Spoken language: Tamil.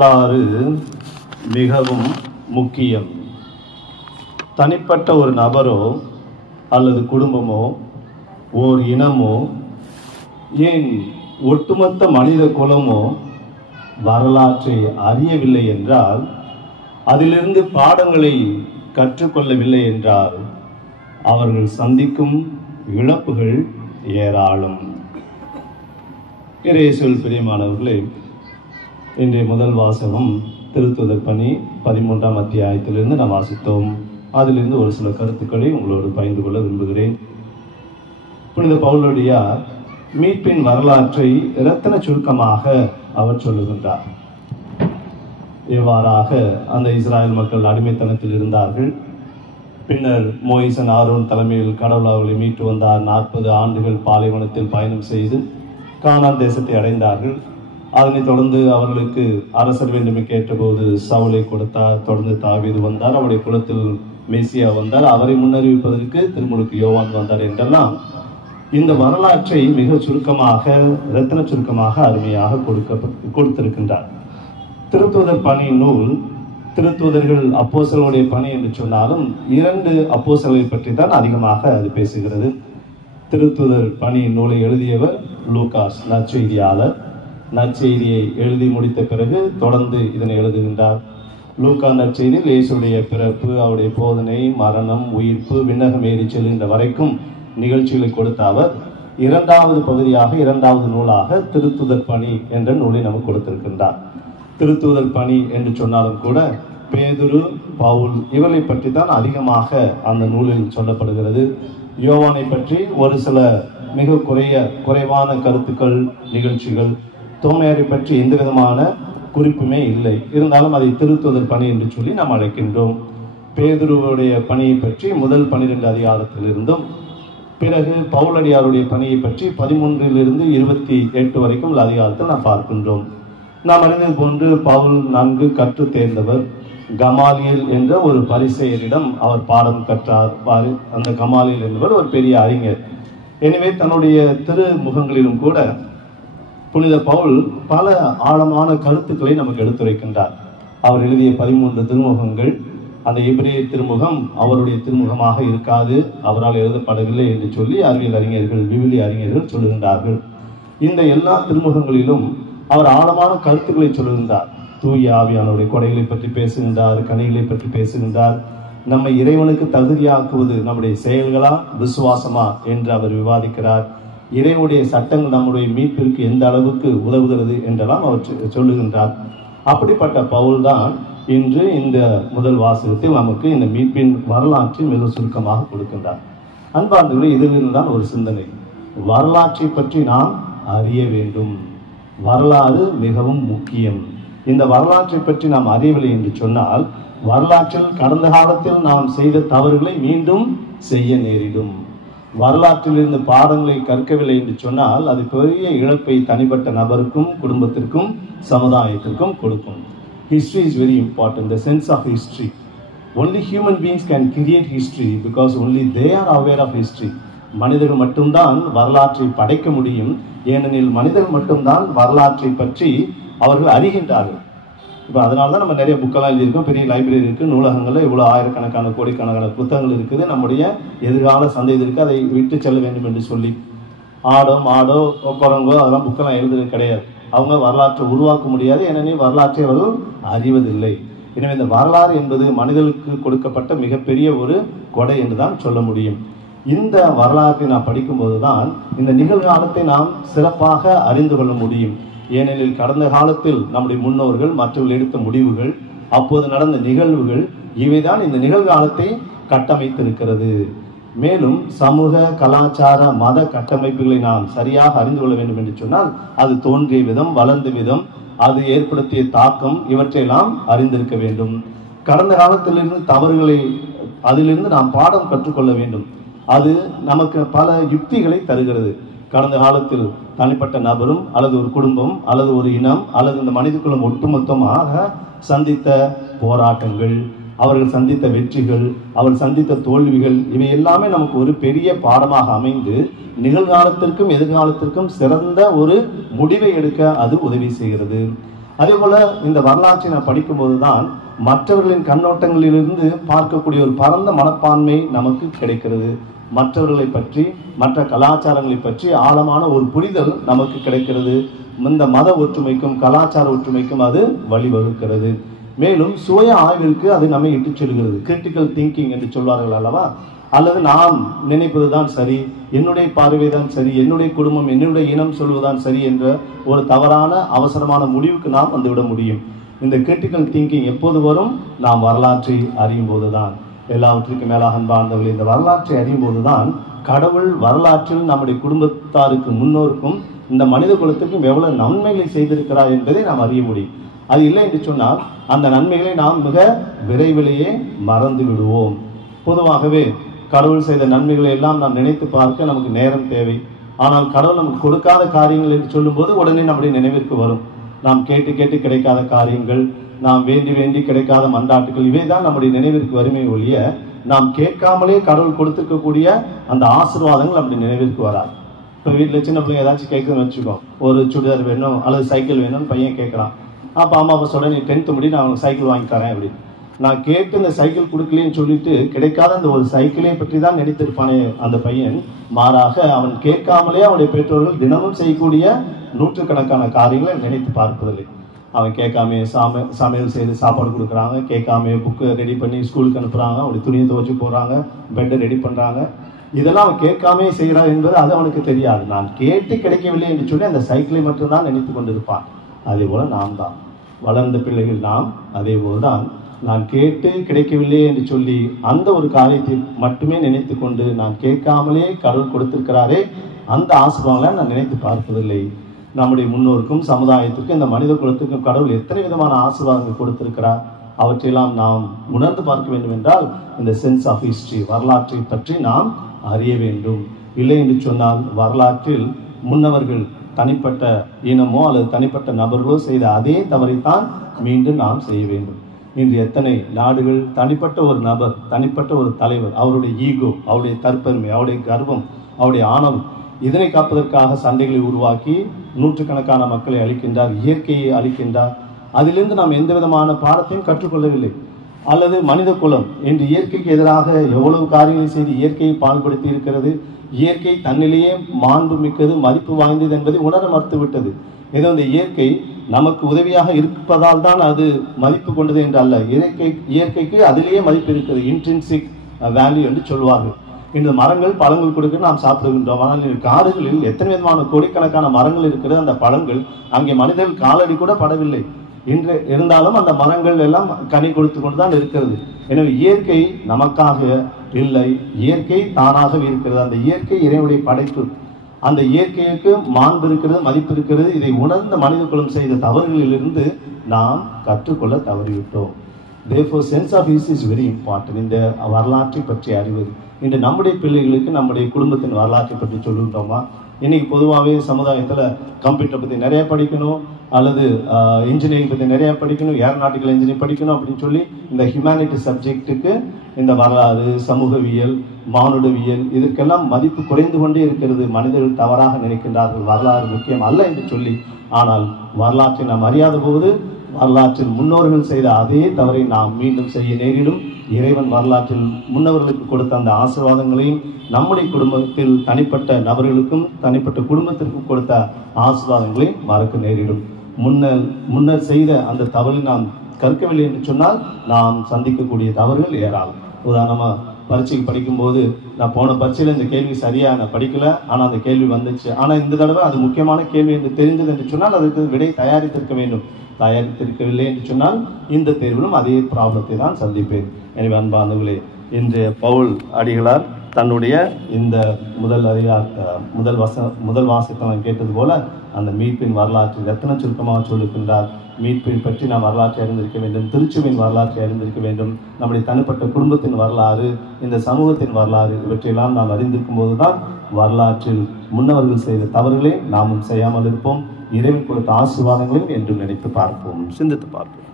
வரலாறு மிகவும் முக்கியம். தனிப்பட்ட ஒரு நபரோ அல்லது குடும்பமோ ஓர் இனமோ ஏன் ஒட்டுமொத்த மனித குலமோ வரலாற்றை அறியவில்லை என்றால், அதிலிருந்து பாடங்களை கற்றுக்கொள்ளவில்லை என்றால் அவர்கள் சந்திக்கும் இழப்புகள் ஏராளம். இயேசுவில் பிரியமானவர்களே, இன்றைய முதல் வாசகம் திருத்துதர் பணி 13ஆம் அத்தியாயத்திலிருந்து நாம் வாசித்தோம். அதிலிருந்து ஒரு சில கருத்துக்களை உங்களோடு பகிர்ந்து கொள்ள விரும்புகிறேன். புனித பவுலடியார் மீட்பின் வரலாற்றை இரத்தின சுருக்கமாக அவர் சொல்லுகின்றார். இவ்வாறாக அந்த இஸ்ராயல் மக்கள் அடிமைத்தனத்தில் இருந்தார்கள். பின்னர் மோயிசன் ஆரோன் தலைமையில் கடவுள் அவர்களை மீட்டு வந்தார். 40 ஆண்டுகள் பாலைவனத்தில் பயணம் செய்து கானான் தேசத்தை அடைந்தார்கள். அதனைத் தொடர்ந்து அவர்களுக்கு அரசர் வேண்டும் கேட்டபோது சவுலை கொடுத்தார். தொடர்ந்து தாவீது வந்தார். அவருடைய குலத்தில் மேசியா வந்தார். அவரை முன்னறிவிப்பதற்கு திருமுழுக்கு யோவான் வந்தார் என்றெல்லாம் இந்த வரலாற்றை மிக சுருக்கமாக, இரத்தின சுருக்கமாக அருமையாக கொடுத்திருக்கின்றார். திருத்தூதர் பணி நூல் திருத்தூதர்கள் அப்போஸ்தலருடைய பணி என்று சொன்னாலும் 2 அப்போஸ்தலரை பற்றி தான் அதிகமாக அது பேசுகிறது. திருத்தூதர் பணி நூலை எழுதியவர் லூகாஸ் நற்செய்தியாளர். நற்செய்தியை எழுதி முடித்த பிறகு தொடர்ந்து இதனை எழுதுகின்றார். லூக்கா நற்செய்தியில் இயேசுடைய பிறப்பு, அவருடைய போதனை, மரணம், உயிர்ப்பு, விண்ணகம் ஏறி செல்கின்ற வரைக்கும் நிகழ்ச்சிகளை கொடுத்த அவர் 2வது பகுதியாக 2வது நூலாக திருத்தூதர் பணி என்ற நூலை நமக்கு கொடுத்திருக்கின்றார். திருத்தூதர் பணி என்று சொன்னாலும் கூட பேதுரு, பவுல் இவர்களை பற்றி தான் அதிகமாக அந்த நூலில் சொல்லப்படுகிறது. யோவானை பற்றி ஒரு சில மிக குறைவான கருத்துக்கள், நிகழ்ச்சிகள். தோமையாரை பற்றி எந்த விதமான குறிப்புமே இல்லை. இருந்தாலும் அதை திருத்தூதர் பணி என்று சொல்லி நாம் அழைக்கின்றோம். பேதுருவுடைய பணியை பற்றி முதல் 12 அதிகாரத்திலிருந்தும், பிறகு பவுலடியாருடைய பணியை பற்றி 13 28 வரைக்கும் உள்ள அதிகாரத்தில் நாம் பார்க்கின்றோம். நாம் அறிந்தது போன்று பவுல் நன்கு கற்று தேர்ந்தவர். கமாலியல் என்ற ஒரு பரிசேயரிடம் அவர் பாடம் கற்றார். அந்த கமாலியல் என்பவர் ஒரு பெரிய அறிஞர். எனவே தன்னுடைய திருமுகங்களிலும் கூட புனித பவுல் பல ஆழமான கருத்துக்களை நமக்கு எடுத்துரைக்கின்றார். அவர் எழுதிய 13 திருமுகங்கள், அந்த எபிரேய திருமுகம் அவருடைய திருமுகமாக இருக்காது, அவரால் எழுதப்படவில்லை என்று சொல்லி அறிவியல் அறிஞர்கள், விவிலிய அறிஞர்கள் சொல்லுகின்றார்கள். இந்த எல்லா திருமுகங்களிலும் அவர் ஆழமான கருத்துக்களை சொல்லுகின்றார். தூய ஆவியானவருடைய கொடைகளை பற்றி பேசுகின்றார், கனிகளை பற்றி பேசுகின்றார். நம்மை இறைவனுக்கு தகுதியாக்குவது நம்முடைய செயல்களா, விசுவாசமா என்று அவர் விவாதிக்கிறார். இறைவனுடைய சட்டங்கள் நம்முடைய மீட்பிற்கு எந்த அளவுக்கு உதவுகிறது என்றெல்லாம் அவர் சொல்லுகின்றார். அப்படிப்பட்ட பவுல் தான் இன்று இந்த முதல் வாசகத்தில் நமக்கு இந்த மீட்பின் வரலாற்றை மிக சுருக்கமாக கொடுக்கின்றார். அன்பார்ந்தவர்களே, இதிலிருந்து தான் ஒரு சிந்தனை. வரலாற்றை பற்றி நாம் அறிய வேண்டும். வரலாறு மிகவும் முக்கியம். இந்த வரலாற்றை பற்றி நாம் அறியவில்லை என்று சொன்னால், வரலாற்றில் கடந்த காலத்தில் நாம் செய்த தவறுகளை மீண்டும் செய்ய நேரிடும். வரலாற்றிலிருந்து பாடங்களை கற்கவில்லை என்று சொன்னால் அது பெரிய இழப்பை தனிப்பட்ட நபருக்கும், குடும்பத்திற்கும், சமுதாயத்திற்கும் கொடுக்கும். History is very important. The sense of history. Only human beings can create history because only they are aware of history. மனிதர்கள் மட்டும்தான் வரலாற்றை படைக்க முடியும். ஏனெனில் மனிதர்கள் மட்டும்தான் வரலாற்றை பற்றி அவர்கள் அறிகின்றார்கள். இப்போ அதனால தான் நம்ம நிறைய புக்கெல்லாம் எழுதியிருக்கோம். பெரிய லைப்ரரி இருக்குது, நூலகங்களில் இவ்வளோ ஆயிரக்கணக்கான கோடிக்கணக்கான புத்தகங்கள் இருக்குது. நம்முடைய எதிர்கால சந்ததியிற்கு அதை விட்டு செல்ல வேண்டும் என்று சொல்லி ஆடோ மாடோ குரங்கோ அதெல்லாம் புக்கெல்லாம் எழுதுறது கிடையாது. அவங்க வரலாற்றை உருவாக்க முடியாது, ஏனெனில் வரலாற்றை அவர்கள் அறிவதில்லை. எனவே இந்த வரலாறு என்பது மனிதர்களுக்கு கொடுக்கப்பட்ட மிகப்பெரிய ஒரு கொடை என்று தான் சொல்ல முடியும். இந்த வரலாற்றை நாம் படிக்கும்போது தான் இந்த நிகழ்காலத்தை நாம் சிறப்பாக அறிந்து கொள்ள முடியும். ஏனெனில் கடந்த காலத்தில் நம்முடைய முன்னோர்கள் மற்றவர்கள் எடுத்த முடிவுகள், அப்போது நடந்த நிகழ்வுகள், இவைதான் இந்த நிகழ்காலத்தை கட்டமைத்திருக்கிறது. மேலும் சமூக, கலாச்சார, மத கட்டமைப்புகளை நாம் சரியாக அறிந்து கொள்ள வேண்டும் என்று சொன்னால் அது தோன்றிய விதம், வளர்ந்த விதம், அது ஏற்படுத்திய தாக்கம், இவற்றையெல்லாம் அறிந்திருக்க வேண்டும். கடந்த காலத்திலிருந்து தவறுகளை அதிலிருந்து நாம் பாடம் கற்றுக்கொள்ள வேண்டும். அது நமக்கு பல யுக்திகளை தருகிறது. கடந்த காலத்தில் தனிப்பட்ட நபரும் அல்லது ஒரு குடும்பம் அல்லது ஒரு இனம் அல்லது இந்த மனிதகுலம் ஒட்டுமொத்தமாக சந்தித்த போராட்டங்கள், அவர்கள் சந்தித்த வெற்றிகள், அவர்கள் சந்தித்த தோல்விகள், இவை எல்லாமே நமக்கு ஒரு பெரிய பாடமாக அமைந்து நிகழ்காலத்திற்கும் எதிர்காலத்திற்கும் சிறந்த ஒரு முடிவை எடுக்க அது உதவி செய்கிறது. அதே போல இந்த வரலாற்றை நான் படிக்கும்போது தான் மற்றவர்களின் கண்ணோட்டங்களிலிருந்து பார்க்கக்கூடிய ஒரு பரந்த மனப்பான்மை நமக்கு கிடைக்கிறது. மற்றவர்களை பற்றி, மற்ற கலாச்சாரங்களை பற்றி ஆழமான ஒரு புரிதல் நமக்கு கிடைக்கிறது. இந்த மத ஒற்றுமைக்கும் கலாச்சார ஒற்றுமைக்கும் அது வழிவகுக்கிறது. மேலும் சுய ஆய்விற்கு அது நம்மை இட்டுச் செல்கிறது. கிரிட்டிக்கல் திங்கிங் என்று சொல்வார்கள் அல்லவா? அல்லது நாம் நினைப்பதுதான் சரி, என்னுடைய பார்வைதான் சரி, என்னுடைய குடும்பம், என்னுடைய இனம் சொல்வதுதான் சரி என்ற ஒரு தவறான அவசரமான முடிவுக்கு நாம் வந்துவிட முடியும். இந்த கிரிட்டிக்கல் திங்கிங் எப்போது வரும்? நாம் வரலாற்றை அறியும் போதுதான். எல்லாவற்றுக்கும் மேலாக அன்பார்ந்தவர்கள், இந்த வரலாற்றை அறியும் போதுதான் கடவுள் வரலாற்றில் நம்முடைய குடும்பத்தாருக்கு, முன்னோருக்கும், இந்த மனித குலத்திற்கும் எவ்வளவு நன்மைகளை செய்திருக்கிறார் என்பதை நாம் அறிய முடியும். அது இல்லை என்று சொன்னால் அந்த நன்மைகளை நாம் மிக விரைவிலேயே மறந்து விடுவோம். பொதுவாகவே கடவுள் செய்த நன்மைகளை எல்லாம் நாம் நினைத்து பார்க்க நமக்கு நேரம் தேவை. ஆனால் கடவுள் நமக்கு கொடுக்காத காரியங்கள் என்று சொல்லும்போது உடனே நம்முடைய நினைவிற்கு வரும். நாம் கேட்டு கேட்டு கிடைக்காத காரியங்கள், நாம் வேண்டி வேண்டி கிடைக்காத மன்றாட்டுகள், இவை தான் நம்முடைய நினைவிற்கு வறுமை ஒழிய நாம் கேட்காமலே கடவுள் கொடுத்திருக்கக்கூடிய அந்த ஆசீர்வாதங்கள் நம்முடைய நினைவிற்கு வராது. இப்போ வீட்டில் சின்ன பிள்ளைங்க ஏதாச்சும் கேட்குதுன்னு வச்சுக்கோ, ஒரு சுடிதார் வேணும் அல்லது சைக்கிள் வேணும்னு பையன் கேட்குறான். அப்போ அம்மா அப்பா சொல்ல, நீ 10th முடி நான் அவனுக்கு சைக்கிள் வாங்கி தரேன் அப்படின்னு. நான் கேட்டு இந்த சைக்கிள் கொடுக்கலன்னு சொல்லிட்டு கிடைக்காத அந்த ஒரு சைக்கிளை பற்றி தான் நினைத்திருப்பானே அந்த பையன். மாறாக அவன் கேட்காமலே அவனுடைய பெற்றோர்கள் தினமும் செய்யக்கூடிய நூற்றுக்கணக்கான காரியங்களை நினைத்து பார்ப்பதில்லை. அவன் கேட்காம சமையல் செய்து சாப்பாடு கொடுக்குறாங்க, கேட்காம புக்கு ரெடி பண்ணி ஸ்கூலுக்கு அனுப்புகிறாங்க, அவனுடைய துணியை துவச்சி போடுறாங்க, பெட்டை ரெடி பண்ணுறாங்க. இதெல்லாம் அவன் கேட்காமே செய்கிறான் என்பது அது அவனுக்கு தெரியாது. நான் கேட்டு கிடைக்கவில்லை என்று சொல்லி அந்த சைக்கிளை மட்டும்தான் நினைத்து கொண்டிருப்பான். அதே போல நாம் தான் வளர்ந்த பிள்ளைகள். நாம் அதே போல்தான் நான் கேட்டு கிடைக்கவில்லை என்று சொல்லி அந்த ஒரு காரியத்தை மட்டுமே நினைத்து கொண்டு நான் கேட்காமலே கடவுள் கொடுத்திருக்கிறாரே அந்த ஆசீர்வாதங்களை நான் நினைத்து பார்ப்பதில்லை. நம்முடைய முன்னோருக்கும் சமுதாயத்திற்கும் இந்த மனித குலத்திற்கும் கடவுள் எத்தனை விதமான ஆசீர்வாதங்கள் கொடுத்திருக்கிறார், அவற்றையெல்லாம் நாம் உணர்ந்து பார்க்க வேண்டும் என்றால் இந்த சென்ஸ் ஆஃப் ஹிஸ்டரி, வரலாற்றை பற்றி நாம் அறிய வேண்டும். இல்லை என்று சொன்னால் வரலாற்றில் முன்னவர்கள் தனிப்பட்ட இனமோ அல்லது தனிப்பட்ட நபர்களோ செய்த அதே தவறைத்தான் மீண்டும் நாம் செய்ய வேண்டும். இன்று எத்தனை நாடுகள் தனிப்பட்ட ஒரு நபர், தனிப்பட்ட ஒரு தலைவர், அவருடைய ஈகோ, அவருடைய தற்பெருமை, அவருடைய கர்வம், அவருடைய ஆணவம், இதனை காப்பதற்காக சண்டைகளை உருவாக்கி நூற்றுக்கணக்கான மக்களை அழிக்கின்றார், இயற்கையை அழிக்கின்றார். அதிலிருந்து நாம் எந்த விதமான பாடத்தையும் கற்றுக்கொள்ளவில்லை. அல்லது மனித குலம் என்று இயற்கைக்கு எதிராக எவ்வளவு காரியங்களை செய்து இயற்கையை பால்படுத்தி இருக்கிறது. இயற்கை தன்னிலேயே மாண்பு மிக்கது, மதிப்பு வாய்ந்தது என்பதை உணர மறுத்துவிட்டது. ஏதோ இந்த இயற்கை நமக்கு உதவியாக இருப்பதால் தான் அது மதிப்பு கொண்டது என்று அல்ல. இயற்கைக்கு அதிலேயே மதிப்பு இருக்கிறது, இன்ட்ரின்சிக் வேல்யூ என்று சொல்வார்கள். இந்த மரங்கள் பழங்கள் கொடுக்க நாம் சாப்பிடுகின்றோம். ஆனால் காடுகளில் எத்தனை விதமான கோடிக்கணக்கான மரங்கள் இருக்கிறது. அந்த பழங்கள் அங்கே மனிதர்கள் காலடி கூட படவில்லை. இன்று இருந்தாலும் அந்த மரங்கள் எல்லாம் கனி கொடுத்து கொண்டுதான் இருக்கிறது. எனவே இயற்கை நமக்காக இல்லை, இயற்கை தானாகவே இருக்கிறது. அந்த இயற்கை இறைவனுடைய படைப்பு. அந்த இயற்கைக்கு மாண்பு இருக்கிறது, மதிப்பு இருக்கிறது. இதை உணர்ந்த மனித குலம் செய்த தவறுகளிலிருந்து நாம் கற்றுக்கொள்ள தவறிவிட்டோம். Therefore, sense of history is very important. இந்த வரலாற்றை பற்றி அறிவது. இன்று நம்முடைய பிள்ளைகளுக்கு நம்முடைய குடும்பத்தின் வரலாற்றை பற்றி சொல்லுகின்றோமா? இன்னைக்கு பொதுவாகவே சமுதாயத்தில் கம்ப்யூட்டர் பற்றி நிறைய படிக்கணும், அல்லது இன்ஜினியரிங் பற்றி நிறைய படிக்கணும், ஏரோநாட்டிக்கல் இன்ஜினியரிங் படிக்கணும் அப்படின்னு சொல்லி இந்த ஹியூமனிட்டி சப்ஜெக்டுக்கு இந்த வரலாறு, சமூகவியல், மானுடவியல் இதற்கெல்லாம் மதிப்பு குறைந்து கொண்டே இருக்கிறது. மனிதர்கள் தவறாக நினைக்கின்றார்கள், வரலாறு முக்கியம் அல்ல என்று சொல்லி. ஆனால் வரலாற்றை நாம் அறியாத போது வரலாற்றில் முன்னோர்கள் செய்த அதே தவறை நாம் மீண்டும் செய்ய நேரிடும். இறைவன் வரலாற்றில் முன்னவர்களுக்கு கொடுத்த அந்த ஆசீர்வாதங்களையும் நம்முடைய குடும்பத்தில் தனிப்பட்ட நபர்களுக்கும் தனிப்பட்ட குடும்பத்திற்கும் கொடுத்த ஆசீர்வாதங்களையும் மறக்க நேரிடும். முன்னர் செய்த அந்த தவறை நாம் கற்கவில்லை என்று சொன்னால் நாம் சந்திக்கக்கூடிய தவறுகள் ஏராளம். உதாரணமாக பரீட்சைக்கு படிக்கும்போது நான் போன பரீட்சையில் இந்த கேள்வி சரியாக நான் படிக்கலை, ஆனால் அந்த கேள்வி வந்துச்சு. ஆனால் இந்த தடவை அது முக்கியமான கேள்வி என்று தெரிந்தது என்று சொன்னால் அதுக்கு விடை தயாரித்திருக்க வேண்டும். தயாரித்திருக்கவில்லை என்று சொன்னால் இந்த தேர்விலும் அதே ப்ராப்ளத்தை தான் சந்திப்பேன். எனவே அன்பானவர்களே, இன்று பவுல் அடிகளார் தன்னுடைய இந்த முதல் வாசத்தை நான் கேட்டது போல அந்த மீட்பின் வரலாற்றில் எத்தனை சுருக்கமாக சொல்லியிருக்கின்றார். மீட்பின் பற்றி நாம் வரலாற்றை அறிந்திருக்க வேண்டும், திருச்சுவின் வரலாற்றை அறிந்திருக்க வேண்டும், நம்முடைய தனிப்பட்ட குடும்பத்தின் வரலாறு, இந்த சமூகத்தின் வரலாறு, இவற்றையெல்லாம் நாம் அறிந்திருக்கும் போதுதான் வரலாற்றில் முன்னவர்கள் செய்த தவறுகளை நாமும் செய்யாமல் இருப்போம். இறைவன் கொடுத்த ஆசீர்வாதங்களையும் என்று நினைத்து பார்ப்போம், சிந்தித்து பார்ப்போம்.